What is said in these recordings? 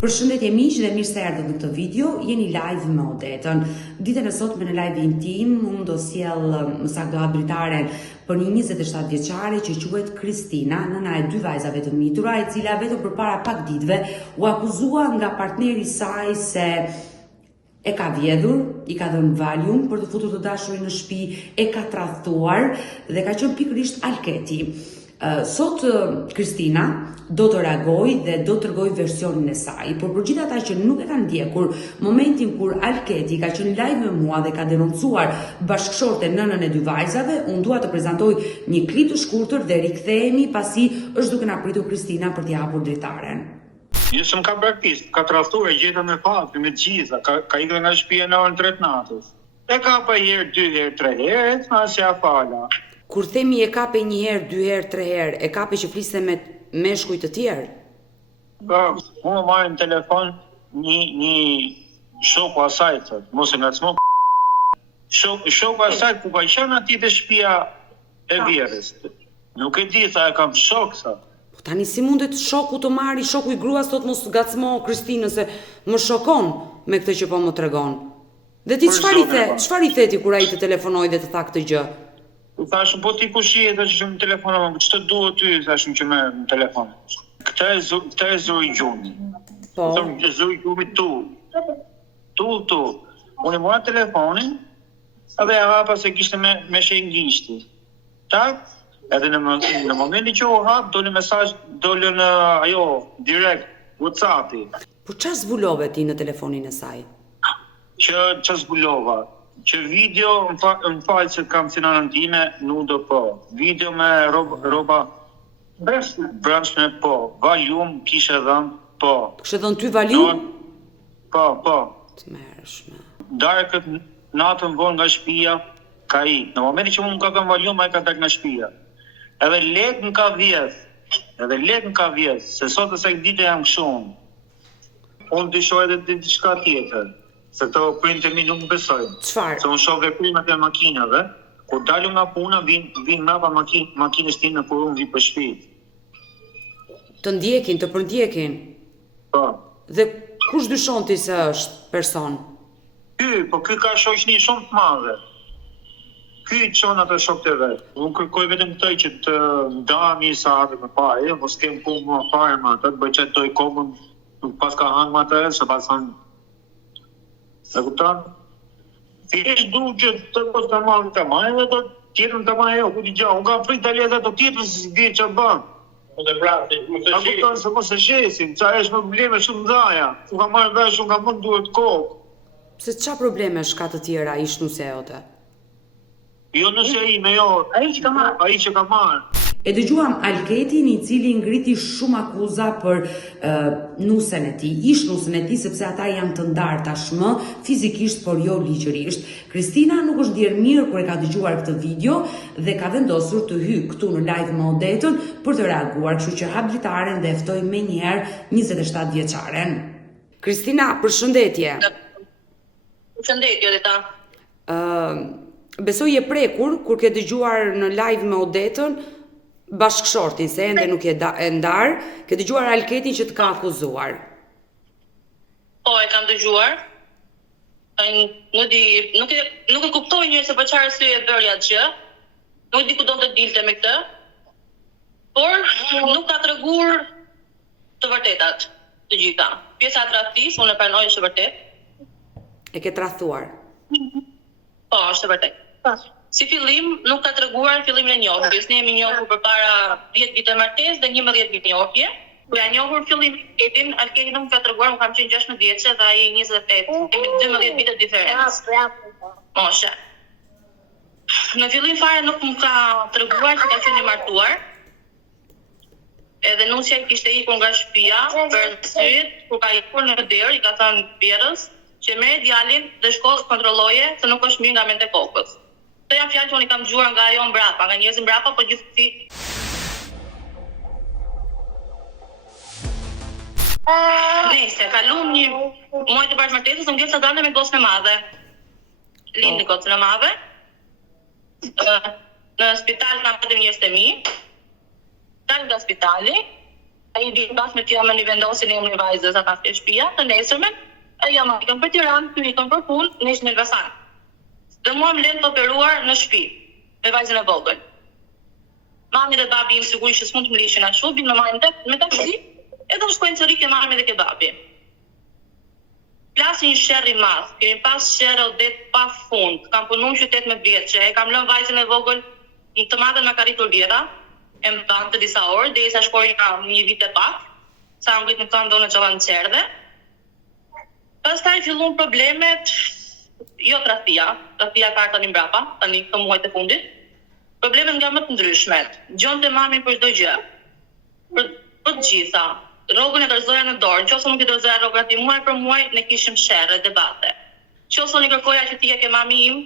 Përshëndetje miq dhe mirë se erdhët në këtë video. Jeni live me Odetën. Ditën e sotme në live-in tim unë do sjell saktë habilitaren për një 27 vjeçare që quhet Kristina, nëna e 2 vajzave të mitura, e cila vetëm përpara pak ditëve u akuzua nga partneri i saj se e ka vjedhur, i ka dhënë Valium për të futur të dashurin në shtëpi, e ka tradhtuar dhe ka qenë pikërisht alketi. Sot Kristina do të reagoj dhe do të tregoj versionin e saj, por për gjithë ata që nuk e kanë ndjekur momentin kur Alketi ka qenë live me mua dhe ka denoncuar bashkëshorte nënën e 2 vajzave, unë dua të prezantoj një klip të shkurtër dhe rikthehemi pasi është duke na pritur Kristina për t'i hapur dritaren. Jo s'm ka braktis, ka tradhtuar gjetën me fat, me gjitha, ka ikën nga shtëpia në orën 3 natës. E ka pa herë, 2 herë, 3 herë, ma se ja fala. Kur themi e kape 1 herë, 2 herë, 3 herë, e kape që fliste me meshkuj të tjerë? Unë marrë në telefon një shoku asaj, mos e ngacmo. Shoku asaj ku ka qenë aty te shtëpia e vjerës. Nuk e di, sa e kam shok sa. Po tani si mundet shoku të marri, shoku i gruas thot mos ngacmo Kristinën se më shokon me këtë që po më tregon. Dhe ti çfarë i theti kur ai të telefonoi dhe të tha këtë gjë? U thashëm, po ti kush je, që më telefonon, ç'të duhet ty, thashëm që më telefon. Këtë e zuri gjumi. Po. Thëmë, zuri gjumi tu. Unë e mora telefonin, edhe e hapa se kishte me shengishti. Tak, edhe në momentin që u hap, doli mesazh, doli në ajo, direkt, WhatsApp-i. Po çfarë zbulove ti në telefonin e saj? Që zbulova? Që video, më falë që kam si nënën time, nuk do po. Video me roba brendshme po. Valium kishe dhënë po. Kishe dhënë ty Valium? Po. Të mërshme. Darkët natën vonë nga shtëpia ka ikë. Në momentin që unë ka dhënë Valium, ai ka dalë nga shtëpia. Edhe lek më ka vjedh. Se sot e sa ditë jam shumë. Unë dishoj edhe diçka tjetër. Se të prindë mi nuk më besojnë. Çfarë? Se unë shoh veprimet e makinave, kur dalu nga puna, vinë mrapa makinës time kur unë vi për shtëpi. Të ndjekin, të përndjekin. Po. Dhe kush dyshon ti se është person? Ky ka shoqni shumë të madhe. Ky çon ato shokët e vet. Unë kërkoj vetëm këtë që të ndahemi sa atë më parë, mos kem punë më fare me atë, të bëj çetoj kokën, nuk pas ka hangë me atë, se pasan. E kupton? Thjesht du që të mos të marrë të marrë dhe të tjetën të marrë ku t'i gja. Unë kam frikë të leza të tjetën se si dhjetë që banë. A kupton se mos e shesin, qa është me probleme shumë dhaja. Unë kam marrë vesh, unë kam mund duhet kokë. Se qa probleme shka të tjera ishtë nuse jote? Jo nuse ime, jo. Ai që ka marrë. E dëgjuam Alketin i cili ngriti shumë akuza për nusen e tij, ish nusen e tij sepse ata janë të ndarë tashmë fizikisht por jo ligjërisht. Kristina nuk është ndier mirë kur e ka dëgjuar këtë video dhe ka vendosur të hyjë këtu në live me Odetën për të reaguar, kështu që habilitaren dhe ftoi menjëherë 27 vjeçaren. Kristina, përshëndetje. Përshëndetje Odeta. Besoj e prekur kur ke dëgjuar në live me Odetën bashkëshortin, se ende nuk e ndarë, ke dëgjuar Alketin që të ka akuzuar. Po, e kam dëgjuar. Nuk e kuptoj një se për çfarë arsye e bërja atë gjë. Nuk di ku do të dilte me këtë. Por nuk ka treguar të vërtetat të gjitha. Pjesa e tradhtisë unë e pranoj është e vërtetë. E ke tradhtuar? Po, është e vërtetë. Si fillim, nuk ka treguar fillimin e njohjes. Ne jemi njohur përpara 10 vite martesë dhe 11 vite njohje. Ku ja njohur fillimin Alketin, Alketi nuk ka treguar, kam qenë 16 vjeçë dhe ai 28. Kemi 12 vite diferencë. Mosha. Në fillim fare nuk më ka treguar se ka qenë i martuar. Edhe nusja kishte ikur nga shtëpia për syt, kur ka ikur në derë, i ka thënë bjerës që merr djalin dhe shko kontrolloje se nuk është mirë nga mente kokës. Këto janë fjalë që unë i kam dëgjuar nga ajo mbrapa, nga njerëz mbrapa, por gjithsesi. Nëse kalon një muaj të bashkëmartesës, unë ngel sa dalë me gocën e madhe. Lindi gocën e madhe. Në spital kam patëm njerëz të mi. Dalë nga spitali, ai vjen pas me tjera me një vendosin e unë vajzës ata të shtëpia, të nesërmen, ai jam ikën për Tiranë, ky ikën për punë, ne ishim në Elbasan. Dhe mua më lënë të operuar në shtëpi, me vajzën e vogël. Mami dhe babi im sigurisht s'mund të më lishin ashtu, bimë me taksi, edhe u shkojnë cëri ke mami dhe ke babi. Plasin një sherr i madh, kemi pas sherrë det pa fund, kam punuar në qytet me vjeçë, e kam lënë vajzën e vogël në të madhen me ka rritur vjeta, e më banë të disa orë, dhe isa shkoj nga një vit e pak, sa më gëtë në kanë do në qëva në qerdhe. Pastaj fillun problemet, jo trafia ka tani mbrapa, tani këtë muajt e fundit, problemet nga më të ndryshmet, gjon të mami për çdo gjë, për të gjitha, rrogën e dorëzoja në dorë, nëse nuk i dorëzoja rrogën ati muaj për muaj, ne kishim sherrë, debate. Nëse unë i kërkoja që t'i ke mami im,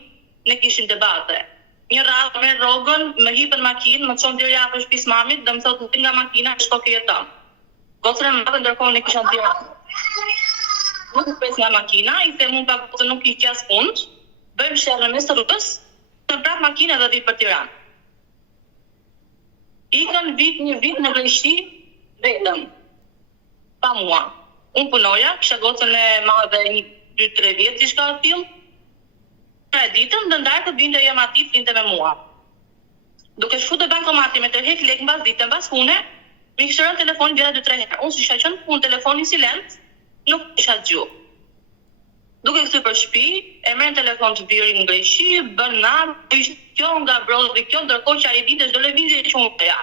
ne kishim debate. Një radhë me rrogën, më hipën makinë, më çon deri afër shtëpisë mamit dhe më thotë nga makina shko ke jeton. Gocën e madhe ndërkohë ne kisha ndjerë. Nuk u pres nga makina, i them unë pa gocën nuk i qas punë, bëjmë sherrën mes rrugës, të prap makina dhe vi për Tiranë. Ikën një vit në Greqi vetëm, pa mua. Unë punoja, kisha gocën e madhe 2-3 vjetë, diçka aty. E ditën dhe ndarë të binte jam ati flinte me mua. Duke shku të bankomati me tërhek lek mbas ditën, mbas pune, mi kishte rënë telefonin vjera 2-3 herë. Unë s'isha qenë punë, telefonin silent, nuk isha dëgju. Duke këthy për shtëpi, e merren telefon të birin në Greqi, bën nam, ishte kjo nga brodhi kjo, ndërkohë që ai dinte çdo lëvizje që unë bëja.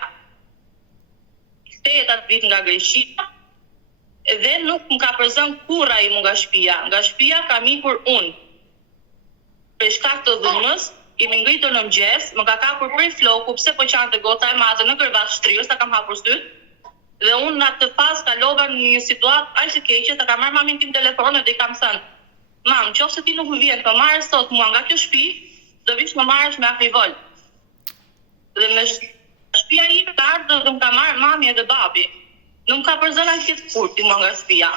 Kthehet atë vit nga Greqia, dhe nuk më ka përzën kurrë ai nga shtëpia. Nga shtëpia kam ikur unë. Për shkak të dhunës, kemi ngritur në mëngjes, më ka kapur prej floku, pse po qante gota e madhe në kërvat shtrius, ta kam hapur syt. Dhe unë në atë pas kalova në një situatë aq të keqe, ta kam marrë mamin tim telefonin dhe i kam thënë: "Mam, nëse ti nuk më vjen të marrësh sot mua nga kjo shtëpi, do vish më marrësh me afrivol." Dhe në shtëpia ime ka ardhur dhe më ka marrë mami edhe babi. Nuk ka përzënë as këtë furti mua nga shtëpia.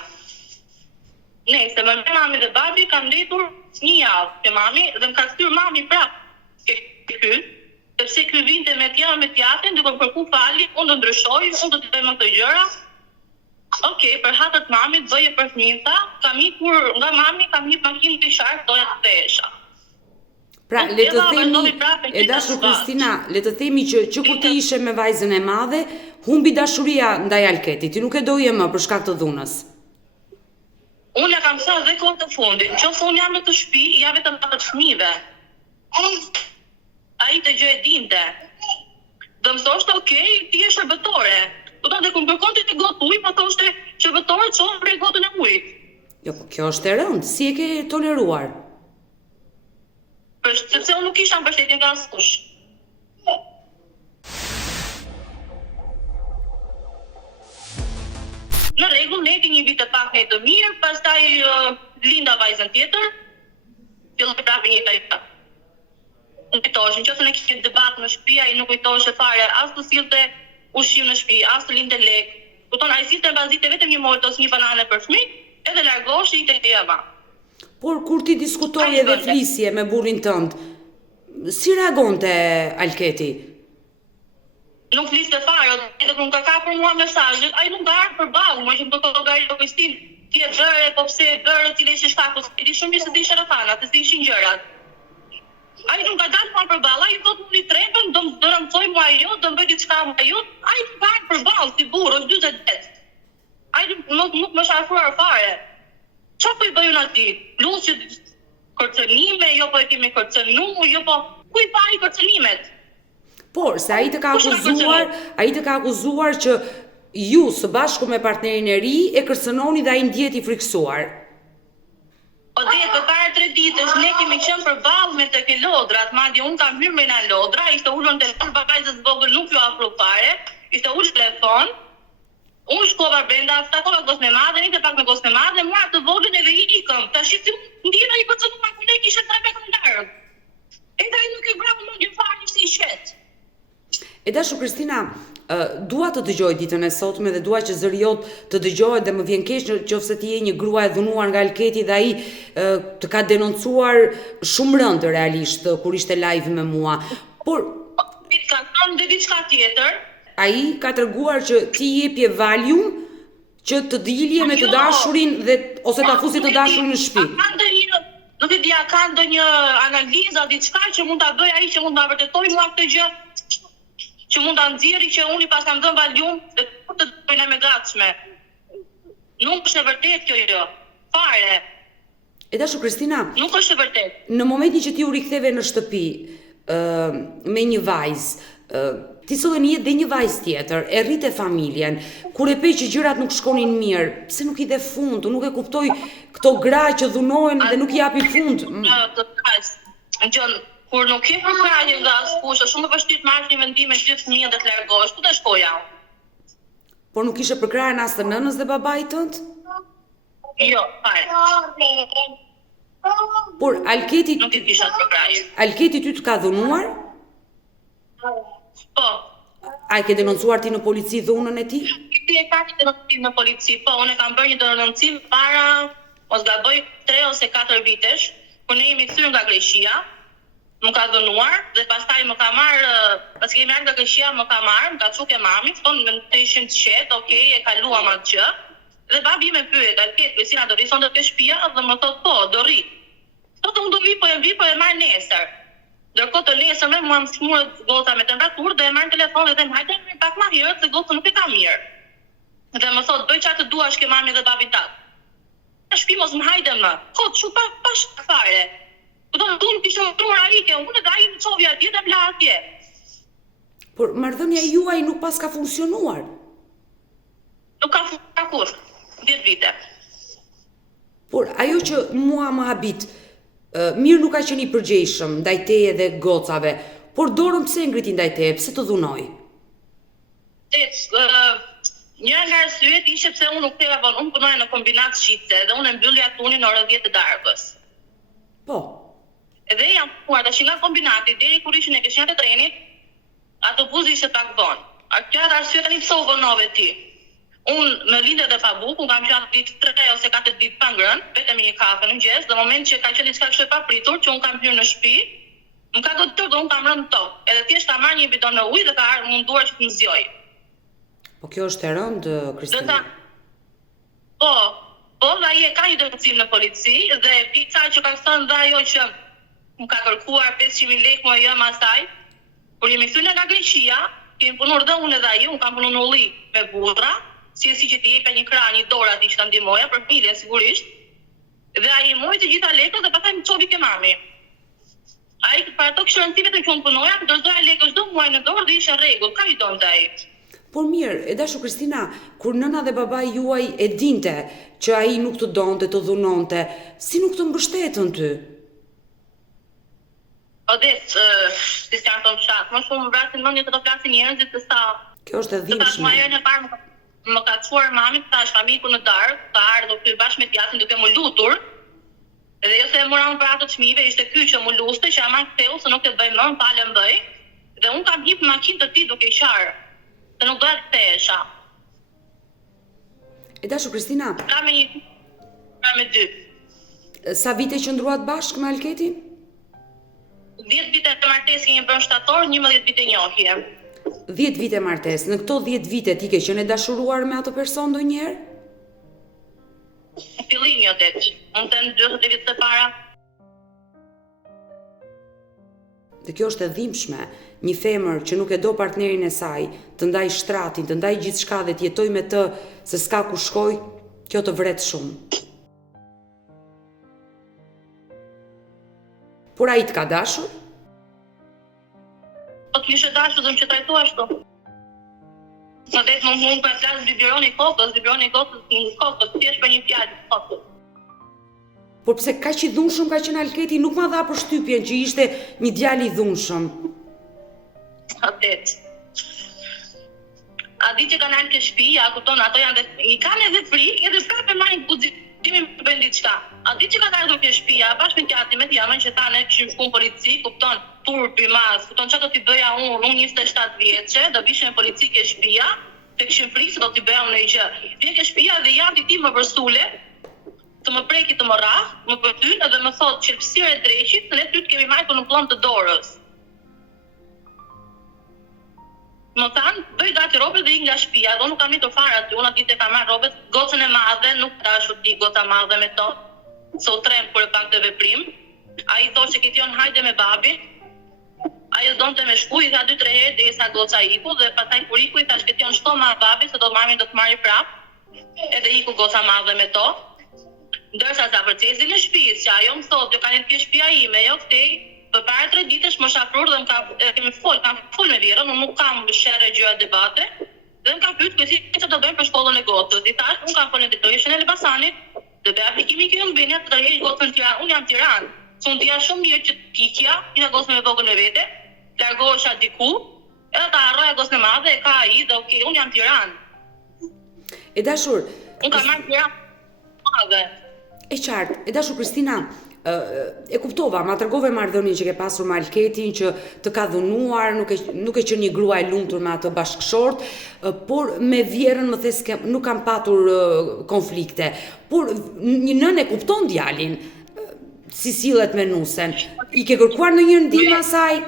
Nëse më merr mami dhe babi kanë ndetur një javë te mami dhe më ka kthyr mami prapë ky, sepse ky vinte me tjatin, duke kërku falje, unë do ndryshoj, unë do të bëj më të gjëra. Okej, për hatët mamit, bëje për fëmijëta, kam ikur nga mami, kam hip makinë të sharp, doja të thesha. Pra, le të themi, e dashur Kristina, le të themi që kur ti ishe me vajzën e madhe, humbi dashuria ndaj Alketit, ti nuk e doje më për shkak të dhunës. Unë ja kam thënë dhe kohë të fundit, nëse unë jam në të shtëpi, ja vetëm për të fëmijëve. Ai të gjë e dinte. Dhe më thoshte, "Okej, ti je shërbëtore." Po do të kërkonte të gotë ujë, po thoshte shërbëtore çon prej gotën e ujit. Jo, po kjo është e rëndë, si e ke toleruar? Sepse unë nuk isha në mbështetje nga askush. Në rregull, ne kemi një vit të pak ne të mirë, pastaj linda vajzën tjetër, filloi prapë një jetë. Nuk kujtohesh, nëse ne kishim debat në shtëpi, ai nuk kujtohesh fare as të sillte ushqim në shtëpi, as të linte lek. Kupton, ai sillte bazite vetëm një mort ose një banane për fëmijë, edhe largohej i tek java. Por kur ti diskutoje dhe flisje me burrin tënd, si reagonte Alketi? Nuk fliste fare, edhe kur ka kapur mua mesazhet, ai nuk ka ardhur përballë, më që më do llogarit do Kristin, ti e bëre, po pse e bëre, ti lesh shtaku, ti di shumë mirë se di sharafanat, se ishin gjërat. Ai nuk ka dalë mua përballë, ai thotë unë i trepën, do më rëmcoj mua ajo, do më bëj diçka mua ajo, ai nuk ka ardhur përballë si burr, është 40 vjet. Ai nuk më shafruar fare. Çfarë po i bëjun atij? Luçi kërcënime, jo po e kemi kërcënu, jo po ku i pa i kërcënimet? Por, se ai të ka akuzuar që ju së bashku me partnerin e ri e kërcënoni dhe ai ndjeti i friksuar. O dhe për para 3 ditësh ne kemi qenë përballë me tek lodrat, madje unë kam hyrë me na lodra, ishte ulur në telefon, vajzës vogël nuk ju afro fare, ishte ulur në telefon. Unë shkova brenda, takova gosën e madhe, një të pak me gosën e madhe, mua të vogël edhe i ikëm. Tash si ndjena i kërcënu ma kune, kishe 3 metra ndarë. E da i nuk e bravo më një farë, ishte i shetë. E dashu Kristina, dua të dëgjoj ditën e sotme dhe dua që zëri jot të dëgjohet dhe më vjen keq nëse ti je një grua e dhunuar nga Alketi dhe ai të ka denoncuar shumë rënd realisht kur ishte live me mua. Por ka thënë dhe diçka tjetër, ai ka treguar që ti jepje valium që të dilje me të dashurin dhe ose ta fusi të dashurin në shtëpi. Nuk e di a ka ndonjë analizë a diçka që mund ta bëj ai që mund ta vërtetojë mua këtë gjë, që mund ta nxjerrë që unë pas kam dhënë valium dhe të bëjnë me gatshme. Nuk është e vërtetë kjo gjë. Fare. E dashur Kristina, nuk është e vërtetë. Në momentin që ti u riktheve në shtëpi me një vajzë, ti solle një jetë dhe një vajzë tjetër, e rrite familjen, kur e pe që gjërat nuk shkonin mirë, pse nuk i dhe fund, unë nuk e kuptoj këto gra që dhunohen dhe nuk i japi fund. Gjën, kur nuk ke përkrahje nga askush, është shumë e vështirë të marrësh një vendim me gjithë fëmijën dhe të largohesh, ku të shkoja? Por nuk ishe përkrahje as të nënës dhe babait tënd? Jo, fare. Por Alketi nuk e kisha përkrahje. Alketi ty të ka dhunuar? Po. A e ke denoncuar ti në polici dhunën e ti? Ti e ka që denoncim në polici, po, unë e kam bërë një denoncim para, mos gaboj 3 ose 4 vitesh, kur ne jemi kthyer nga Greqia, më ka dhunuar dhe pastaj më ka marrë, pas kemi ardhur nga Greqia më ka marrë, më ka çuke mami, thonë të ishim të qetë, okay, e kaluam atë gjë. Dhe babi më pyet, Alket, Kristina do rison të ke shtëpia dhe më thotë po, do rri. Thotë unë do vi, po e marr nesër. Ndërkohë të nesër me mua më smurët gota me temperaturë dhe e marrë telefon dhe them hajde më pak më herët se gota nuk e ka mirë. Dhe më thotë bëj çfarë të duash ke mami dhe babin tat. Në shtëpi mos më hajde më. Kot çu pa fare. Do të unë kisha truar arike, unë dhe ai në çovja atje dhe bla atje. Por marrëdhënia juaj nuk pas ka funksionuar. Nuk ka funksionuar kurrë. 10 vite. Por ajo që mua më habit, mirë nuk ka qenë i përgjegjshëm ndaj teje dhe gocave, por dorën pse ngriti ndaj teje, pse të dhunoi? Një nga arsyet ishte pse unë nuk teva vonë, unë punoja në kombinat shitse dhe unë e mbyllja tunin në orën 10 të darkës. Po. Edhe jam punuar tash nga kombinati deri kur ishin e kishin të trenit, autobusi ishte pak vonë. Kjo është arsye tani pse u vonove ti. Unë më lindë dhe pa bukë, unë kam qenë ditë 3 ose 4 ditë pa ngrënë, vetëm një kafe në mëngjes, dhe moment që ka qenë diçka kështu e papritur, që unë kam hyrë në shtëpi, më ka goditur dhe unë kam rënë tokë. Edhe thjesht ta marr një bidon në ujë dhe ka munduar që të më zgjoj. Po kjo është e rëndë, Kristina. Po, dhe ai e ka një denoncim në polici dhe pika që ka thënë dhe ajo që më ka kërkuar 500.000 lekë më jam asaj, kur jemi kthyer nga Greqia, kemi punuar dhe unë edhe ai, unë kam punuar në ulli me burra. Si që ti jepja një krah, një dorë atij që ta ndihmoja për familjen sigurisht. Dhe ai mori të gjitha lekët dhe pastaj më çovi ke mami. Ai para ato kishte rëndësi vetëm që unë punoja, dorëzoja lekë çdo muaj në dorë dhe ishte rregull, ka i donte ai. Por mirë, e dashur Kristina, kur nëna dhe babai juaj e dinte që ai nuk të donte, të dhunonte, si nuk të mbështetën ty? Si janë të fshat, më shumë vrasin mendje të flasin njerëzit se sa. Kjo është e dhimbshme. Më ka çuar mami, tash kam ikur në darkë, ka ardhur këtu bashkë me djathtin duke më lutur. Dhe jo se e mora unë për ato çmive, ishte ky që më luste, që ama ktheu se nuk e bëj më, falem bëj. Dhe unë kam hip makinë të tij duke i qarë. Se nuk doja të kthehesha. E dashur Kristina, kam me 2. Sa vite qëndruat bashkë me Alketin? 10 vite të martesë kemi bërë shtator, 11 vite njohje. 10 vite martesë, në këto 10 vite ti ke qenë dashuruar me ato person ndonjëherë? Fillim jo det. Unë të në 20 vite të para. Dhe kjo është e dhimbshme, një femër që nuk e do partnerin e saj, të ndaj shtratin, të ndaj gjithçka dhe të jetoj me të se s'ka ku shkoj, kjo të vret shumë. Por ai të ka dashur? Po të kishe dashur dhe më që trajtu ashtu. Në vetë më mund për flasë biberoni kokës në kokës, thjesht për një fjalë kokës. Por pse kaq i dhunshëm ka qenë Alketi, nuk ma dha përshtypjen që ishte një djalë i dhunshëm. Atet. A di që kanë ardhur ke shtëpia, kupton, ato janë dhe i kanë edhe frikë, edhe prapë marrin guximin për bën diçka. A di që kanë ardhur ke shtëpia, bashkë me djathtin me jamën që thanë kishim shkuar në polici, kupton, turpi mas, kupton çfarë do t'i bëja unë 27 vjeçe, do vishim në polici ke shtëpia, të kishim frikë se do t'i bëja unë një gjë. Vjen ke shtëpia dhe jam ti më përsule, të më preki të më rrah, më përtyn edhe më thotë qelpsirë e dreqit, se ne ty të kemi marrë në pllon të dorës. Më thanë, bëj gati robët dhe i nga shtëpia, do nuk kam nitur fare aty, unë aty te kam marrë robët, gocën e madhe, nuk dashur ti goca madhe me to, se u trem kur e pak të veprim. Ai thoshte që Kition hajde me babi. Ai donte me shku, i tha 2-3 herë derisa goca iku dhe pastaj kur iku i thash Kition shto ma babi se do të marri prap. Edhe iku goca madhe me to. Ndërsa sa për Cezin e shtëpisë, që ajo më thotë, jo ka një të shtëpia ime, jo këtej. Përpara 3 ditësh më shafrur dhe kam fol me Virën, unë nuk kam sherrë gjëra debate. Dhe më ka pyetur si çfarë do bëjmë për shkollën e gocës. I thash, unë kam folën drejtoreshin e Elbasanit, do bëj aplikimin këtu në Benja, të rrejë gocën në Tiranë, unë jam në Tiranë. Unë dia shumë mirë që tikja, kisha gocën me vogël me vete, largohesha diku, edhe ta harroja gocën e madhe, e ka ai dhe okay, unë jam në Tiranë. E dashur, unë kam marrë Tiranë madhe. E qartë, e dashur Kristina, e kuptova, ma tregove marrëdhënien që ke pasur me Alketin, që të ka dhunuar, nuk e qenë një grua e lumtur me atë bashkëshort, por me Vjerën më thes nuk kam patur konflikte. Por një nënë e kupton djalin, si sillet me nusen. I ke kërkuar ndonjë ndihmë asaj?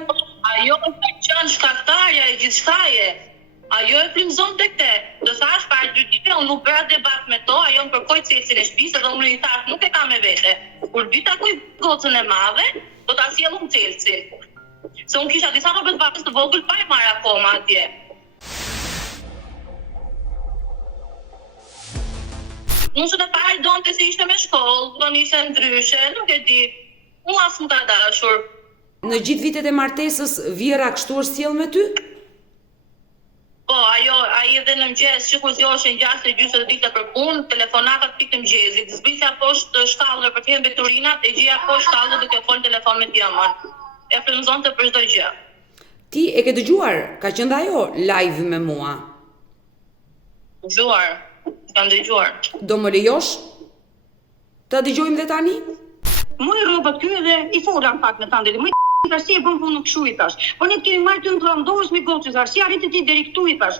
Ajo ka qenë shkaktarja e gjithçkaje. Ajo e frymëzon tek te. Do thash para 2 ditë unë nuk bëra debat me to, ajo më kërkoi Celsin e shtëpisë dhe unë i thash nuk e kam me vete. Kur vi takoj gocën e madhe, do ta sjell unë Celsin. Se unë kisha disa rrobat vakës të vogël pa e marrë akoma atje. Nusën e parë donte se ishte me shkollë, do nise ndryshe, nuk e di. Unë as më ka dashur. Në gjithë vitet e martesës, Vjera kështu është sjell me ty? Po, ai edhe në mëngjes, sikur zgjoheshin 6:30 ditë për punë, telefonatat pikë të mëngjesit. Zbrisja poshtë shkallëve për të hyrë veturinat, e gjeja poshtë shkallëve duke fol telefon me djemën. E frymëzonte për çdo gjë. Ti e ke dëgjuar, ka qenë ajo live me mua? Dëgjuar, kam dëgjuar. Do më lejosh? Ta dëgjojmë dhe tani? Më i rrobat ky dhe i fola në pak me ta ndeli. Tash si e bën punë kshu i thash. Po ne kemi marrë ty në tradhos me gocë thash. Si arriti ti deri këtu i thash.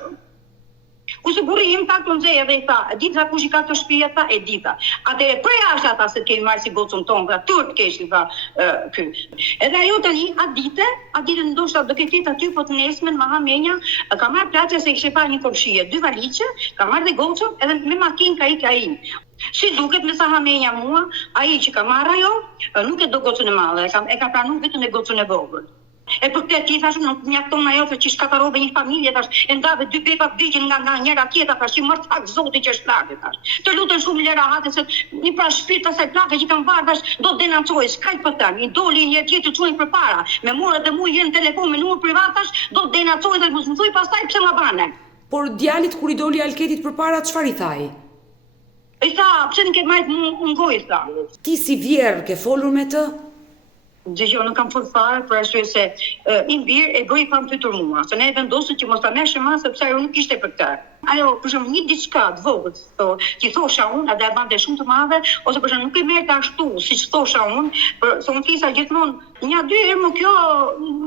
Ku se burri im ta klonzej edhe i tha, e dita kush i ka këtë shtëpi tha, e dita. Atë prej jashtë ata se kemi marrë si gocën tonë, tha, turt kesh i tha ky. Edhe ajo tani atë ndoshta do ke ketë aty po të nesmen me hamenja, ka marrë plaçë se kishte parë një komshie, 2 valiqe, ka marrë dhe gocën edhe me makinë ka ikë ai. Si duket me sa hamenja mua, ai që ka marrë ajo, nuk e do gocën e madhe, e ka pranuar vetëm e gocën e vogël. E për këtë ti thash nuk mjafton ajo se që shkatarove një familje thash, e ndave 2 bepa vdiqën nga njëra tjetra thash, që mërë fakt zoti që është plagë thash. Të lutën shumë lera hate se një pra shpirt asaj plagë që kanë varë thash, do të denancojë, s'kaq për tani, i doli një tjetër çuajnë përpara, me morët dhe mua jeni telefon me numër privat thash, do të denancojë dhe mos më thuj pastaj pse ma bane. Por djalit kur i doli Alketit përpara çfarë i thaj? I tha, pse nuk e marrë më ngoj tha. Ti si Vjerë ke folur me të? Dëgjoj, nuk kam folur fare për arsye se i mbir e bëri pa më pyetur mua, se ne vendosëm që mos ta merrshim më sepse ajo nuk ishte për këtë. Ajo për shembull një diçka të vogël, që thosha unë, a do e bante shumë të madhe, ose për shembull nuk e merrte ashtu, siç thosha unë, se unë thisa gjithmonë 1-2 herë më kjo,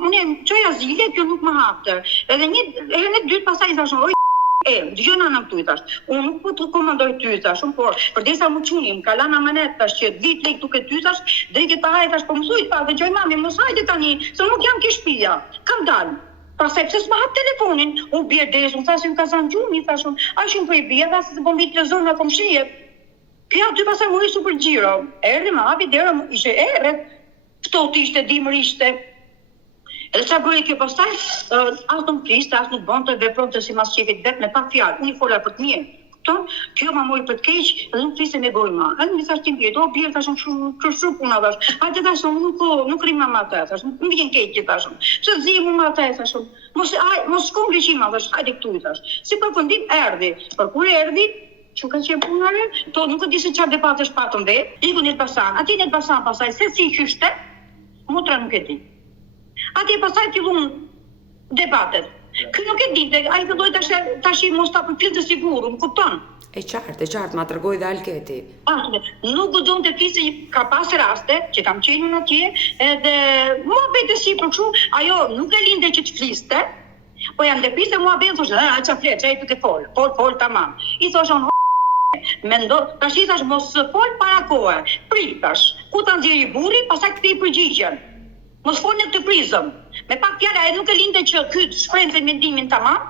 unë çoja zile, kjo nuk më hapte. Edhe një herë në dytë pastaj thashë, dëgjoj nana këtu i thash. Unë nuk po të komandoj ty thash, por përdesa më çunim, ka lana manet tash që vit lek duke ty thash, drejtë ta haj tash po më thuj ta, dëgjoj mami, mos hajde tani, se nuk jam ke shtëpia. Kam dal. Pastaj pse s'ma hap telefonin? Unë bie des, unë thashim ka zan gjumi, thashun, a shumë po i bie, thashë se po mbi televizor nga komshiet. Kjo aty pastaj më i super xhiro. Erdhi më hapi dera, ishte errët. Ftohtë ishte, dimër ishte. Edhe çfarë bëri kjo pastaj? As nuk fliste, as nuk bënte, vepronte si mas shefit vet me pa fjalë. Unë i fola për të mirë. Kupton? Kjo ma mori për të keq, edhe nuk fliste me gojë më. Edhe më thash ti bie, do bie tash shumë puna tash. Hajde tash nuk rrim më atë tash. Nuk vjen keq që tash. Pse zgjim më atë tash. Mos shkom liçim tash. Hajde këtu tash. Si përfundim erdhi. Por kur erdhi, çu ka qenë punare, to nuk e di se çfarë debatesh patëm vet. Iku në Elbasan. Aty në Elbasan pastaj se si qyshte, motra nuk e di. Ati pasaj fillun debatet. Ky nuk e dinte, ai filloi tash mos ta përpill të sigurt, më kupton? E qartë, ma tregoi dhe Alketi. Nuk guxon të flisë, ka pas raste që kam qenë në atje, edhe mua bëjtë si për kështu, ajo nuk e linde që të fliste, po janë depiste mua bëjtë, thoshtë, qa fletë, që e të ke fol tamam. I thoshon, mendo, tash i thash mos fol para kohë, prit tash, ku ta nxjerri burri, pastaj kthej përgjigjen. Mos folni të prizëm. Me pak fjala edhe nuk e linte që ky shprehte mendimin tamam.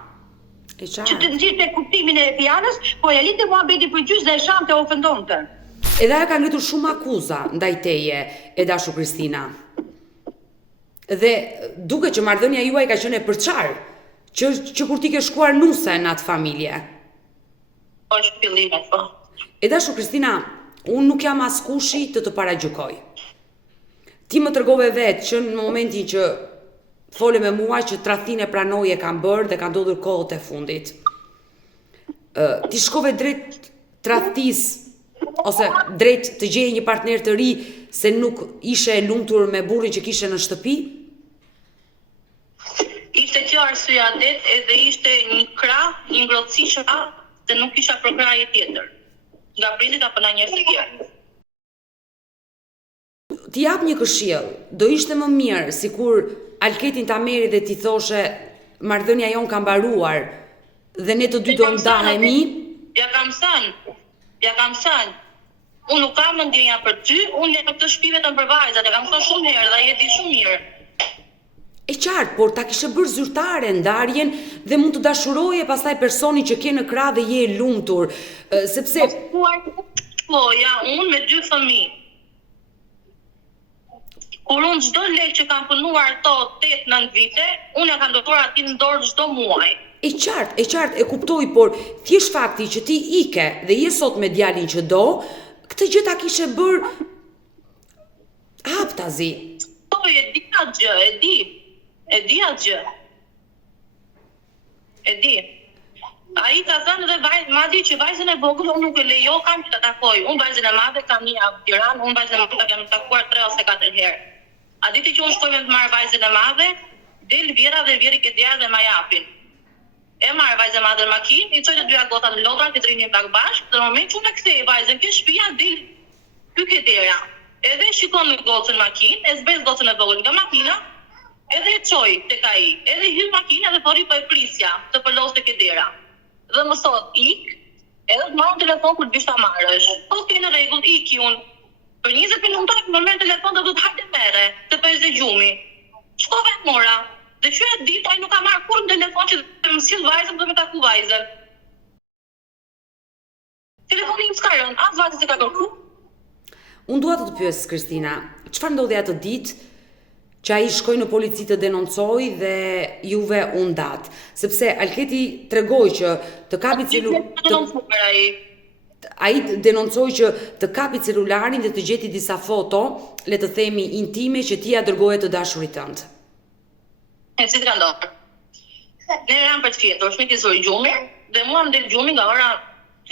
E Që qartë. të nxirrte kuptimin e fjalës, po ja linte muhabeti për gjys dhe e shante ofendonte. Edhe ajo ka ngritur shumë akuza ndaj teje, e dashur Kristina. Dhe duket që marrëdhënia juaj ka qenë e përçarë, që kur ti ke shkuar nuse në atë familje. Po është fillimi, po. E dashur Kristina, unë nuk jam askushi të paragjykoj. Ti më tregove vetë që në momentin që fole me mua që tradhtinë e pranoi e kanë bërë dhe kanë ndodhur kohët e fundit. Ti shkove drejt tradhtisë ose drejt të gjeje një partner të ri se nuk ishe e lumtur me burrin që kishe në shtëpi? Ishte kjo arsyeja edhe ishte një krah, një ngrohtësi se nuk kisha programe tjetër. Nga prindit apo nga njerëz të tjerë. Ti jap një këshill, do ishte më mirë sikur Alketin ta merri dhe ti thoshe marrëdhënia jon ka mbaruar dhe ne të dy do ndahemi. Ja kam thënë. Unë nuk kam ndjenja për ty, unë jam në këtë shtëpi vetëm për vajzat, e kam thënë shumë herë dhe ai e di shumë mirë. E qartë, por ta kishe bërë zyrtare ndarjen dhe mund të dashuroje pastaj personin që ke në krah dhe je e lumtur, sepse Po, ja, unë me 2 fëmijë. Kur unë çdo lek që kam punuar ato 8-9 vite, unë ja kam dorëtuar aty në dorë çdo muaj. e qartë, e kuptoj, por thjesht fakti që ti ike dhe je sot me djalin që do, këtë gjë ta kishe bërë haptazi. Po, e di atë gjë, e di atë gjë. E di. Ai ka thënë edhe madje që vajzën e vogël unë nuk e lejo kam që ta takoj. Unë vajzën e madhe kam një javë në Tiranë, unë vajzën e madhe kam takuar 3 ose 4 herë. A ditë që unë shkoj me të marr vajzën e madhe, del Vjera dhe Vjeri ke djarë dhe ma japin. E marr vajzën e madhe në makinë, i çoj të 2 gotat në lodra, të rinin pak bashkë, dhe në moment që unë e kthej vajzën ke shtëpia del ky ke dera. Edhe shikon në gocën makinë, e zbes gocën e vogël nga makina, edhe e çoj tek ai. Edhe hyr makina dhe po e prisja të përloste ke dera. Dhe më thot, ik, edhe të marrë telefon kur dish ta marrësh. Po ke në rregull, iki unë. Për 20 minuta më merr telefon dhe do të hajde mere, të përzë gjumi. Shkova e mora. Dhe që e ditë, ai nuk ka marrë kur në telefon që të më sill vajzën dhe me taku vajzën. Telefoni im s'ka rënë, as vajzën se ka kërku. Unë dua të të pyes Kristina, çfarë ndodhi atë ditë që ai shkoi në polici të denoncoi dhe juve u ndat, sepse Alketi tregoi që të kapi ai denoncoi që të kapi celularin dhe të gjeti disa foto, le të themi intime, që ti ja dërgoje të dashurit tënd. E si të ka ndodhur. Ne eram për të fjetur, shmiti zori gjumi, dhe mua më del gjumi nga ora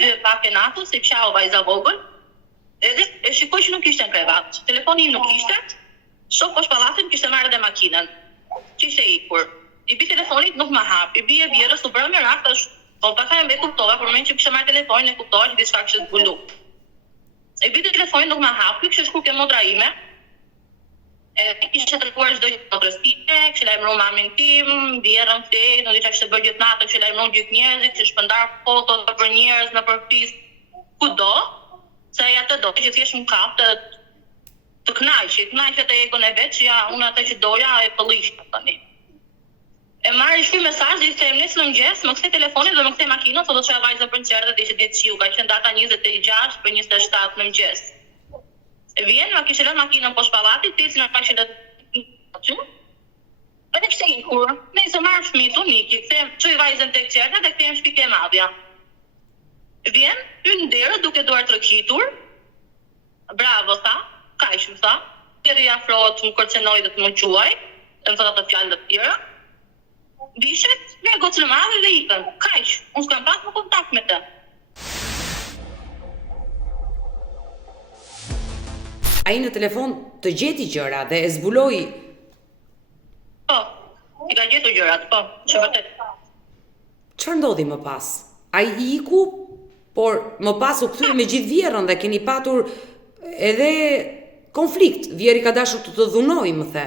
2 pak e natës, se pshau vajza vogël, edhe e shikoj që nuk ishte në krevat. Telefoni im nuk ishte, shok poshtë pallatit kishte marrë edhe makinën, që ishte ikur. I bi telefonit nuk ma hap, i bi e Vjerës u bërë me rak, po pastaj më kuptova, për moment që kisha marrë telefonin, e kuptova që diçka kishte zbulu. I bi telefonin nuk ma hap, ky kishte shkruar ke motra ime. Kishte treguar çdo gjë motrës time, kishte lajmëruar mamin tim, Vjerën ftej, në diçka kishte bërë gjithë natën, kishte lajmëruar gjithë njerëzit, kishte shpërndar foto për njerëz në përfis kudo, se ai atë do që thjesht më kapte të kënaqet e egon e vet, që ja unë atë që doja e pëllisht tani. E marrë shkruaj mesazh, i them nesër mëngjes, më kthe telefonin dhe më kthe makinën, thotë do të çoj vajzën për qertë dhe ishte ditë qiu, ka qenë data 26 për 27 në mëngjes. Vjen, ma kishte lënë makinën poshtë pallatit, teci na kishte aty. Edhe kishte ikur, nëse marr fëmijën unë iki, kthem çoj vajzën tek qertë dhe kthehem shtëpi ke madhja. Vjen, hyn derë duke duar troqitur. Bravo tha, kaq më tha. Deri afrohet, më kërcenoi dhe të më quaj, më thotë ato fjalë të tjera. Vishet, me gocën e madhe dhe ikën. Kaq, unë s'kam pas më kontakt me të. Ai në telefon të gjeti gjëra dhe e zbuloi. Po, i ka gjetur gjërat, po, që vërtet. Çfarë ndodhi më pas? Ai i iku, por më pas u kthye me gjithë Vjerën dhe keni patur edhe konflikt. Vjeri ka dashur të dhunojë, më the.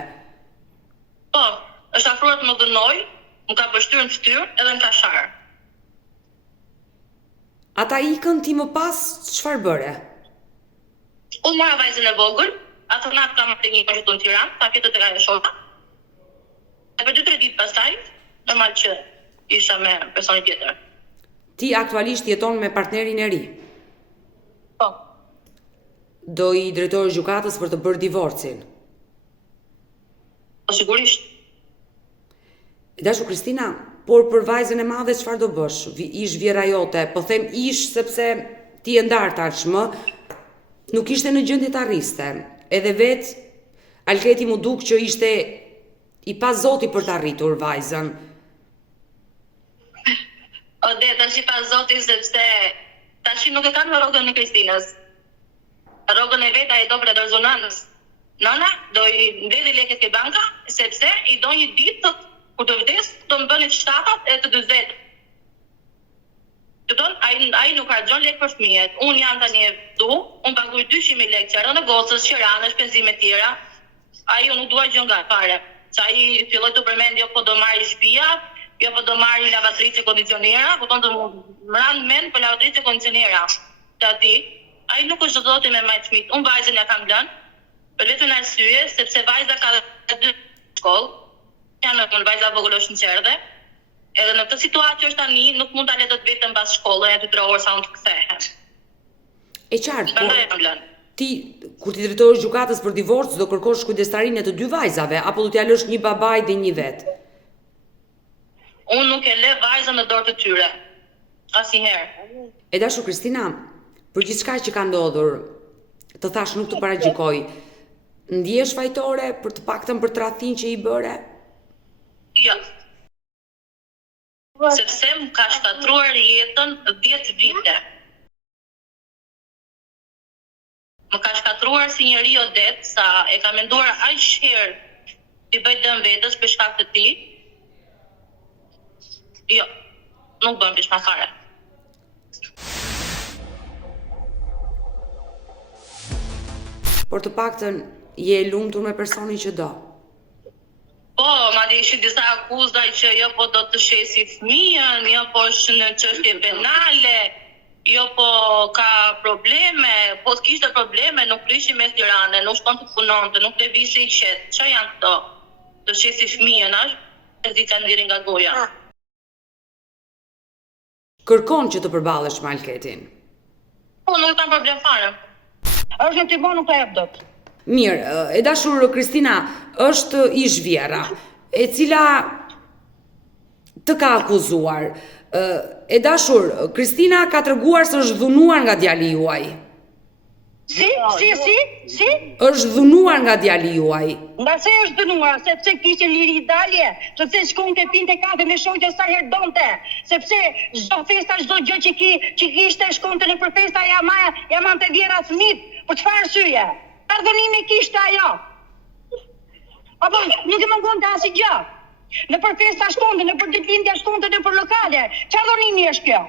Po, është afruar të më dhunojë, më ka pështyrë në fytyrë edhe në kashar. Ata ikën, ti më pas çfarë bëre? Unë mora vajzën e vogël, Atë natë kam të një këtu në Tiranë, ka fjetë të ka e shoka. E për 2-3 ditë pastaj, normal që isha me personi tjetër. Ti aktualisht jeton me partnerin e ri. Po. Do i drejtohesh gjykatës për të bërë divorcin. Po sigurisht. Dashu Kristina, por për vajzën e madhe çfarë do bësh? Ish vjera jote, po them ish sepse ti e ndar tashmë, nuk ishte në gjendje të arriste. Edhe vet Alketi mu duk që ishte i pa zoti për të arritur vajzën. Tash i pa zoti sepse tash nuk e kanë rrogën e Kristinës. Rrogën e vet ai do për rezonanës. Nana do i mbledhë lekët ke banka sepse i do një ditë kur të vdes do më bëni 7 e të 40. Ai nuk ka gjon lekë për fëmijët. Unë jam tani e vdu, unë paguaj 200.000 lekë qera në gocës, qerane, shpenzime tjera. Ai unë nuk dua gjë nga fare. Sa ai filloi të përmend jo po do marri shtëpia, jo po do marri lavatrice kondicionera, po tonë të më ranë mend për lavatrice kondicionera. Tati, ai nuk është zoti me majt fëmijët. Unë vajzën ja kam lënë për vetëm arsye sepse vajza ka 2 shkollë. Janë në vajza vogël është në qerdhe. Edhe në këtë situatë që është tani, nuk mund ta lë dot vetëm pas shkollës, 2-3 orë sa unë të kthehem. E qartë, po ti, kur ti drejtohesh gjykatës për divorc, do kërkosh kujdestarinë e të 2 vajzave, apo do t'ja lësh një babaj dhe një vetë? Unë nuk e lë vajzën në dorë të tyre. Asnjëherë. E dashu Kristina, për gjithçka që ka ndodhur, të thash nuk të paragjykoj, ndjesh fajtore për të paktën për tradhtin që i bëre? Jo. Sepse më ka shkatruar jetën 10 vite. Më ka shkatruar si njeri odet, sa e ka menduar aq herë i bëj dëm vetës për shkak të tij. Jo, nuk bën pishma fare. Por të paktën je e lumtur me personin që do. Po, madje ishin disa akuza që jo po do të shesi fëmijën, jo po është në çështje penale, jo po ka probleme, po kishte probleme, nuk prishi mes Tiranës, nuk shkon të punonte, nuk lëvizte i qetë. Çfarë janë këto? Të shesi fëmijën, është di kanë ndiri nga goja. Kërkon që të përballesh me Alketin. Po, nuk kam problem fare. Është në Tibon nuk e jep dot. Mirë, e dashur Kristina, është ish vjera, e cila të ka akuzuar. E dashur, Kristina ka treguar se është dhunuar nga djali juaj. Si? Është dhunuar nga djali juaj. Nga se është dënuar, sepse kishte liri dalje, sepse shkonte pinte kafe me shoqja sa herë donte, sepse çdo festa, çdo gjë që kishte shkonte në për festa ja mante vjera fëmit. Për çfarë arsye? Ardhënime kishte ajo. Apo nuk e mungonte asgjë. Në për festa shkonte, në për ditëlindje shkonte, në për lokale. Çfarë dhunimi është kjo?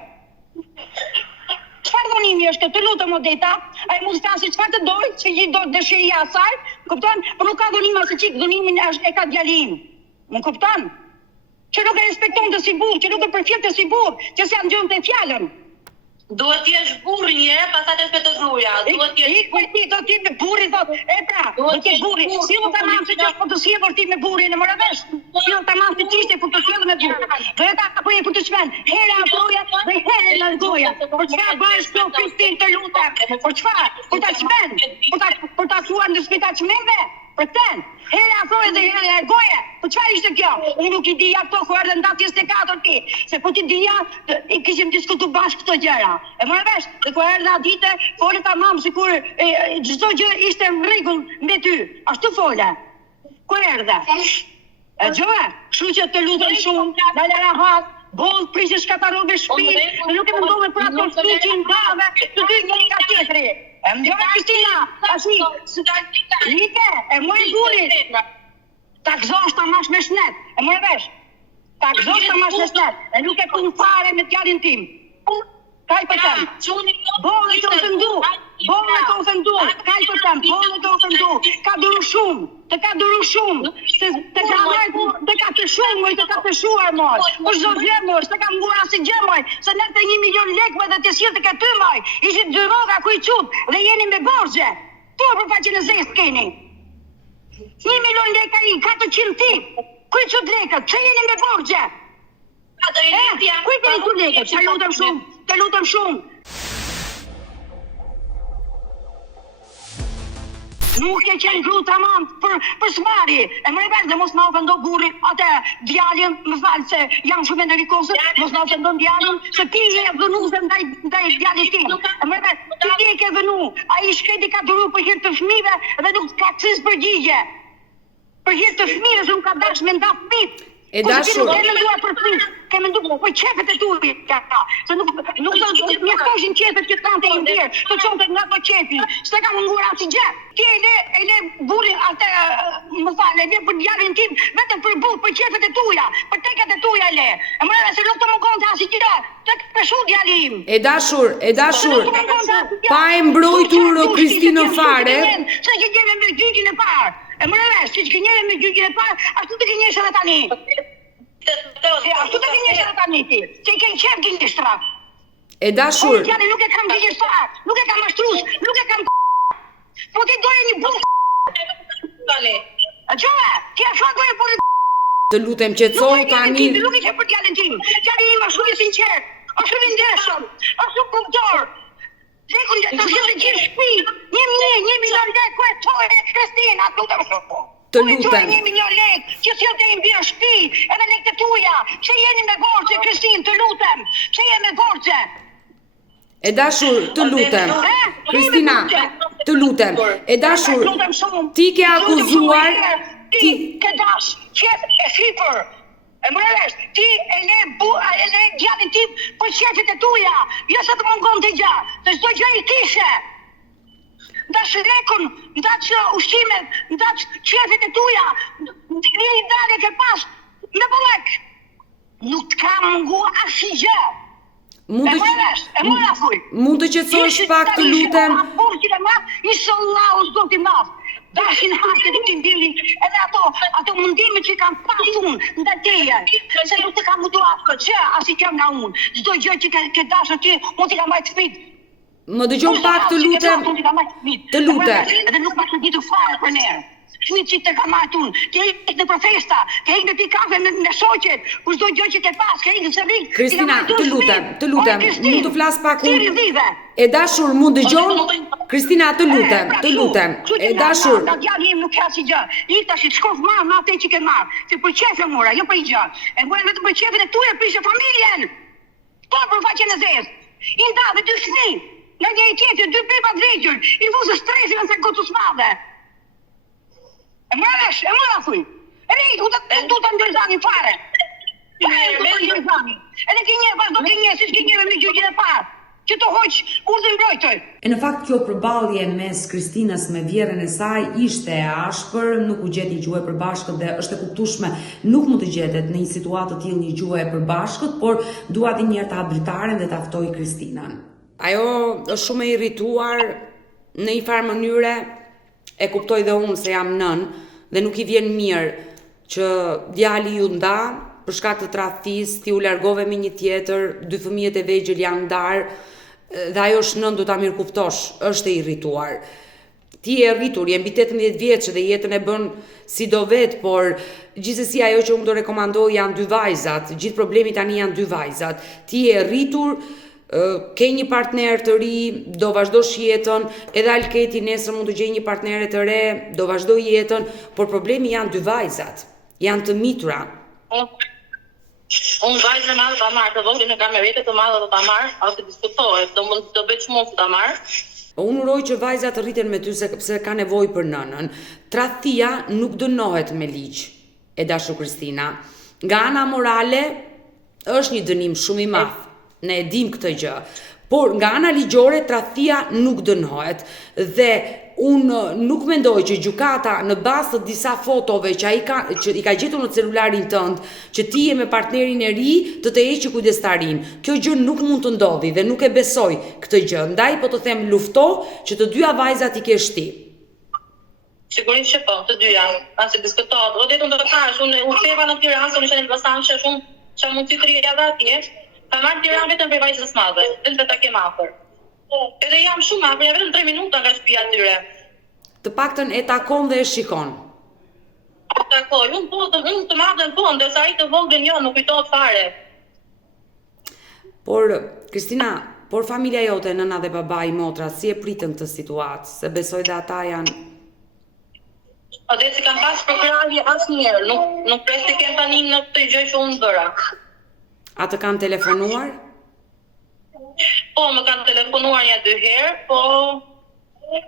Çfarë dhunimi është kjo? Të lutem Odeta, ai mund të thasë çfarë të doj, që do dëshirë asaj, kupton? Por nuk ka dhunim as çik, dhunimin e ka djali im. Më kupton? Që nuk e respekton të si burr, që nuk e përfillte si burr, që s'ja ndjonte fjalën. Duhet t'jesh burr një herë, pastaj të shpëto gruaja. Duhet t'jesh do ti me burri thot. E pra, do ti burri. Si do ta marrë se çfarë po të sjellë ti me burrin e morë vesh? Si do ta marrë ti çishte po të sjellë me burrin? Veta apo je për të çmen? Hera apoja dhe herë largoja. Por çfarë bësh këto Kristin të lutem? Por çfarë? Por ta çmen? Por ta thuar në spital çmenve? Për ten, herë afroje dhe herë largoje. Po çfarë ishte kjo? Unë nuk i dija këto ku erdhën datë 24 ti. Se po ti dija, i kishim diskutuar bashkë këto gjëra. E morë vesh, dhe ku erdha ditë, folë tamam sikur çdo gjë ishte në rregull me ty. Ashtu folë. Ku erdha? E gjëra, kështu që të lutem shumë, dala rahat, boll prishë shkatarove shtëpi, dhe nuk e mundove për ato shtëpi që ndave, të dy njëri nga tjetri. E më gjëra Kristina, tashi, like, e mojë burit. Ta gëzosh ta mash me shnet, e mojë vesh. Ta gëzosh ta mash me shnet, e nuk e pun fare me djalin tim. Kaj për tem, bolle të ofendu, kaj për tem, bolle të ofendu, ka duru shumë, të ka se të ka të shumë, të ka të shuar moj, është do gjemoj, të ka mbuar asë gjemoj, se nërë të 1 milion lekve dhe të sirë të këtë moj, ishit dëroga ku i qupë dhe jeni me borgje, Po, për faqen e zezë keni. 1 milion leka i, 400 ti. Kuj që lekët, që jeni me borgje? Kuj keni të lekët, të lutem shumë. Nuk e qenë gru tamam për smari. E më revesh dhe mos në ofendo burri atë djalin, më falë se jam shumë enerikosë, mos në ofendo djalin, se ti je vënuse ndaj djalit tim. E më revesh, ti je ke vënu, a i shkreti ka duru për hir të fëmive dhe nuk ka cis përgjigje. Për hir të fëmive se nuk ka dash me nda fëmit. E dashur. Ke menduar për fëmit, ke menduar për qefet e tuaj ka. Se nuk do mjaftoshin qefet që kanë të indjerë, të çonte nga ato qefi. S'e ka munguar asgjë. Ti e le burrin atë, më fal, e le për djalin tim, vetëm për burr, për qefet e tuaja, për tekat e tuaja le. E më se nuk të mungon të asgjë. Tek peshu djali im. E dashur. Pa e mbrojtur Kristinën fare. Se që gjeve me gjyqin e parë. E më rëvesh, që gënjeve me gjyqin e parë, ashtu të gënjesh edhe tani. Ashtu të gënjesh edhe tani ti. Se i ke qef gënjeshtra. E dashur. Po djali nuk e kam gënjeshtra, nuk e kam mashtrus, nuk e kam po ti doje një bull. A qove, ti a shua doje për Të lutem qetësoj tani. Nuk e ke për djalin tim. Djali im është shumë i sinqert, është shumë i ndeshëm, është shumë punëtor. Lekun të shkëllë gjithë shpi, 1 milion lek, ku e tojë e Kristina, të lutem shumë. Të lutem. 1 milion lek, që s'jo të imbirë shpi, edhe lek të tuja, që jeni me borgje, Kristin, të lutem, që jeni me borgje. E dashur, të lutem. Kristina, të lutem. E dashur, ti ke akuzuar, ti ke dash, qef e shifër. E më rëvesh, ti e le djalin tim për qefit e tuja, jo se të mungon të gjë, se çdo gjë i kishe. Ndash lekun, ndash ushqimet, ndash qefit e tuja, një i dalje ke pas, me bollek. Nuk të ka mungu asgjë. E më rëfuj. Mund të qetësosh pak, të lutem. Inshallah, do t'i madh. Dashin hake të të ndili edhe ato mundime që kanë pasun nda teje. Se nuk të kam mundu atë që asi që nga unë. Çdo gjë që ke dashur ti, unë t'i kam majtë fmit. Më dëgjon pak, të lutem. Të lutem. Edhe nuk ma të ditu fare për nerë. Fmit që të kam majtë unë. Ke ikë në protesta, ke ikë në pi kafe me shoqet, për çdo gjë që ke pas, ke ikë në sërik. Kristina, të lutem. Mund të flas pak unë. E dashur, mund dëgjon? Kristina, të lutem. E dashur. Djali im nuk ka asgjë. I tash të shkof marr atë që ke marr. Se për qefë mora, jo për gjë. E mora vetëm për qefin e tuaj, prishë familjen. Po për faqen e zezë. I ndave 2 fëmijë. Nga një tjetër, 2 beba dregër. I vuzë stresin se gotus madhe. E mora thuj. E ne du të ndërzani fare. Edhe kënje, vazhdo kënje, si shkënjeve me gjyqin e parë. Që të hoq urdhën mbrojtoj. E në fakt kjo përballje mes Kristinës me vjerën e saj ishte e ashpër, nuk u gjeti një gjuhë e përbashkët dhe është e kuptueshme, nuk mund të gjetet në një situatë të tillë një gjuhë e përbashkët, por dua edhe një herë ta abritaren dhe ta ftoj Kristinën. Ajo është shumë e irrituar në një farë mënyre, e kuptoj dhe unë se jam nën dhe nuk i vjen mirë që djali ju nda për shkak të tradhtisë, ti u largove me një tjetër, 2 fëmijët e vegjël janë ndarë, dhe ajo është nën, do ta mirëkuptosh, është e irrituar. Ti je rritur, je mbi 18 vjeç dhe jetën e bën si do vet, por gjithsesi ajo që unë do rekomandoj janë 2 vajzat, gjithë problemi tani janë 2 vajzat. Ti je rritur, ke një partner të ri, do vazhdosh jetën, edhe Alketi nesër mund të gjejë një partnere të re, do vazhdoj jetën, por problemi janë 2 vajzat, janë të mitura. Unë vajzën e madhe ta marrë, të voglin e kam me vete të madhe do ta marrë, as të diskutohet, do bëj çmos ta marrë. Unë uroj që vajzat rriten me ty sepse ka nevojë për nënën. Tradhtia nuk dënohet me ligj, e dashur Kristina. Nga ana morale është një dënim shumë i madh. Ne e dim këtë gjë. Por nga ana ligjore tradhtia nuk dënohet dhe unë nuk mendoj që gjykata në bazë të disa fotove që i ka gjetur në celularin tënd, që ti je me partnerin e ri, të heqë kujdestarin. Kjo gjë nuk mund të ndodhi dhe nuk e besoj këtë gjë. Ndaj po të them lufto që të 2 vajzat i kesh ti. Sigurisht që po, të 2 as e diskutohet. O vetëm do të thash, unë u sheva në Tiranë, unë isha në Elbasan, shumë mundësi të rria dhe atje. Ka marrë Tiranë vetëm për vajzës madhe, vetëm ta kem afër. Edhe jam shumë afër, vetëm 3 minuta nga shtëpia e tyre. të paktën e takon dhe e shikon. Takoj, unë të madhen po, ndërsa ai të vogël jo, nuk kujtohet fare. Por, Kristina, por familja jote, nëna dhe babai, motra, si e pritën këtë situatë? Se besoj dhe ata janë... Dhe si kam pas përkrahje asnjëherë, nuk pres të kem tani në këtë gjë që unë bëra. A të kanë telefonuar? Po, më kanë telefonuar 1-2 herë, po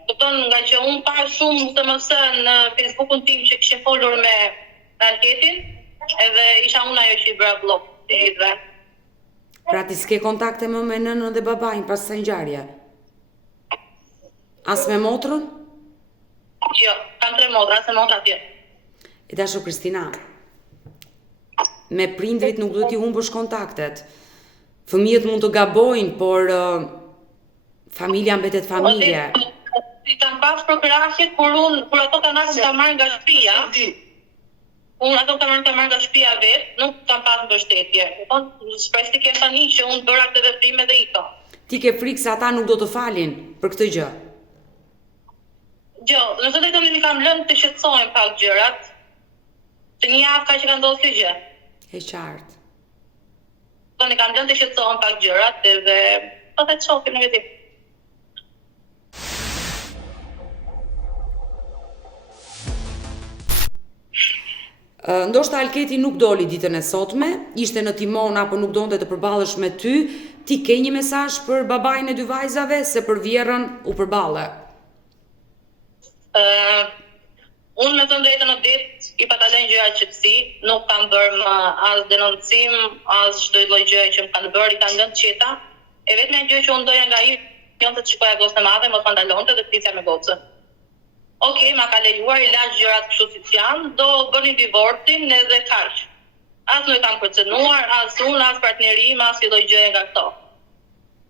kupton nga që unë pa shumë SMS në Facebookun tim që kishe folur me Alketin, edhe isha unë ajo që i bëra blok të gjithëve. Pra ti s'ke kontakte më me nënën dhe babain pas së ngjarje? As me motrën? Jo, kam 3 motra, se motra tje. E dashur Kristina, me prindrit nuk duhet i humbësh kontaktet. Fëmijët mund të gabojnë, por familja mbetet familje. Si kam pas përkrahje kur ato kanë ardhur ta marrin nga shtëpia. Unë ato ta marrin nga shtëpia vet, nuk kam pas mbështetje. Shpresoj të kem tani që unë bëra këtë veprim edhe ito. Ti ke frikë se ata nuk do të falin për këtë gjë? Jo, në të drejtën i kam lënë të shqetësohen pak gjërat. Të një javë ka që ka ndodhur kjo gjë. E qartë. Do ne kam lënë të shqetësohen pak gjërat edhe po të shohim në vetë. Ndoshta Alketi nuk doli ditën e sotme, ishte në timon apo nuk donte të përballesh me ty, ti ke një mesazh për babain e 2 vajzave se për vjerrën u përballe? Unë me të drejtën në ditë i patalen gjëra qetësi, nuk kam bërë më as denoncim, as çdo lloj gjëje që më kanë bërë, i kanë lënë qeta. E vetmja gjë që unë doja nga ai, janë të shikoja gocën e madhe, mos ndalonte dhe të prisja me gocën. Okej, ma ka lejuar i lash gjërat kështu siç janë, do bënin divorcin edhe kaq. As nuk e kam kërcënuar, as unë, as partneri im, as çdo gjë nga këto.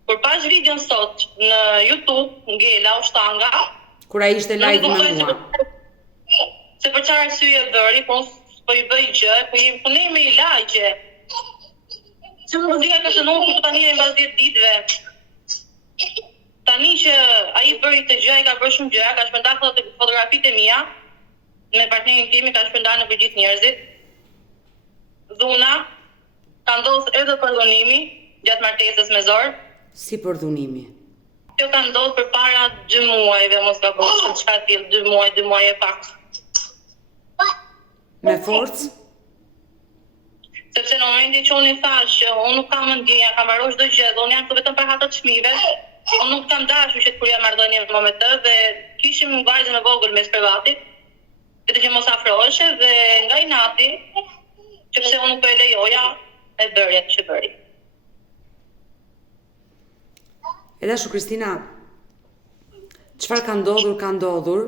Kur pash videon sot në YouTube, ngela u shtanga, kur ai ishte live me mua. Se për çfarë arsye bëri, po i bëj gjë, po ne me ilaqe. Si më dhja ka shënuar ku tani e mbas 10 ditëve. Tani që ai bëri këtë gjë, ai ka bërë shumë gjëra, ka shpërndar fotografitë e mia me partnerin tim, ka shpërndar në për gjithë njerëzit. Dhuna, ka ndodhur edhe përdhunimi gjatë martesës me Zor. Si përdhunimi? Kjo ka ndodhur përpara 2 muajve, mos ka bërë çfarë tillë, 2 muaj e pak. Me forcë? Sepse në momentin që unë i thash që unë nuk kam mendje, kam mbaroj çdo gjë, dhe unë jam këtu vetëm për hata të fëmijëve, unë nuk kam dashur që kur jam marrëdhënie me të dhe kishim një vajzën e vogël mes privatit, vetëm që mos afroheshe dhe nga inati, që pse unë nuk po e lejoja, e bëri atë që bëri. E dashur Kristina, çfarë ka ndodhur,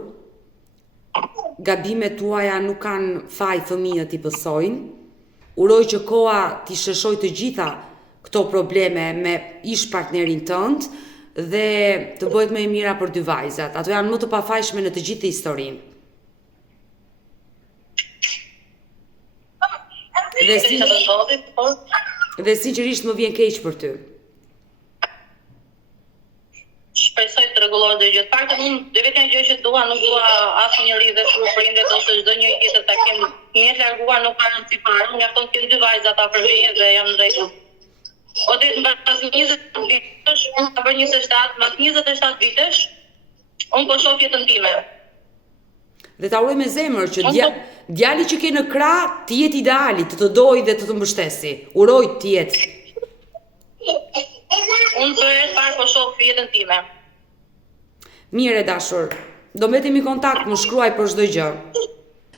gabimet tuaja nuk kanë faj fëmijët i pësojnë, uroj që koha t'i shëshoj të gjitha këto probleme me ish partnerin tënd dhe të bëhet më e mira për 2 vajzat. Ato janë më të pafajshme në të gjithë historinë. Dhe sinqerisht më vjen keq për ty. Shpresoj të rregullohet dhe gjë. Të paktën unë vetëm gjë që dua, nuk dua asnjëri dhe prindërit ose çdo njeri tjetër ta kem një të larguar, nuk ka rëndësi fare. Unë mjafton të kem 2 vajza ta përvijë dhe jam në rregull. O të mbas 20 vitësh, unë ka bërë 27, mbas 27 vitësh, unë po shoh jetën time. Dhe ta uroj me zemër që djali që ke në krah të jetë ideali, të dojë dhe të mbështesi. Uroj të jetë. Unë për herë parë po shoh jetën time. Mirë e dashur, do mbetemi kontakt, më shkruaj për çdo gjë.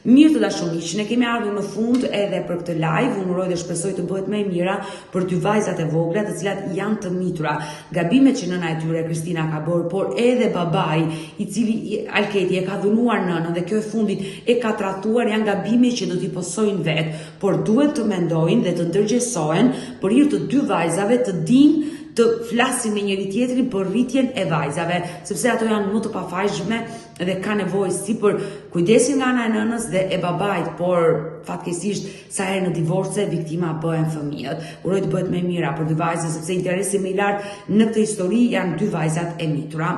Mirë të dashur miq, ne kemi ardhur në fund edhe për këtë live. Unë uroj dhe shpresoj të bëhet më e mira për 2 vajzat e vogla, të cilat janë të mitura. Gabimet që nëna e tyre Kristina ka bërë, por edhe babai, i cili Alketi e ka dhunuar nënën dhe kjo e fundit e ka tratuar, janë gabime që do t'i posojnë vet, por duhet të mendojnë dhe të ndërgjegjësohen për hir të 2 vajzave të dinë të flasin me njëri tjetrin për rritjen e vajzave, sepse ato janë më të pafajshme dhe ka nevojë si për kujdesin nga ana e nënës dhe e babait, por fatkeqësisht sa herë në divorce viktima bëhen fëmijët. Uroj të bëhet më e mira për dy vajzat, sepse interesi më i lartë në këtë histori janë dy vajzat e mitura.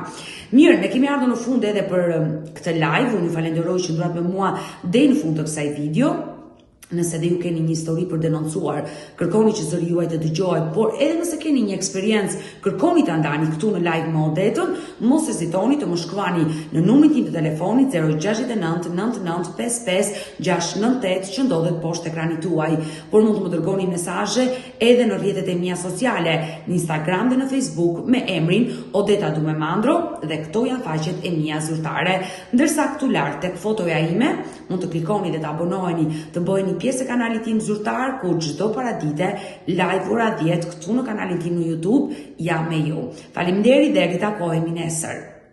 Mirë, ne kemi ardhur në fund edhe për këtë live. Unë ju falenderoj që ndurat me mua deri në fund të kësaj video. Nëse dhe ju keni një histori për denoncuar, kërkoni që zëri juaj të dëgjohet, por edhe nëse keni një eksperiencë, kërkoni ta ndani këtu në live modetën, mos hezitoni të më shkruani në numrin tim të telefonit 069 99 55 698 që ndodhet poshtë ekranit tuaj. Por mund të më dërgoni mesazhe edhe në rrjetet e mia sociale, në Instagram dhe në Facebook me emrin Odeta Dumemandro dhe këto janë faqet e mia zyrtare. Ndërsa këtu lart tek fotoja ime, mund të klikoni dhe të abonoheni, të bëheni pjesë e kanalit tim zyrtar, ku çdo paradite live ora 10 këtu në kanalin tim në YouTube jam me ju. Faleminderit dhe ritakohemi nesër.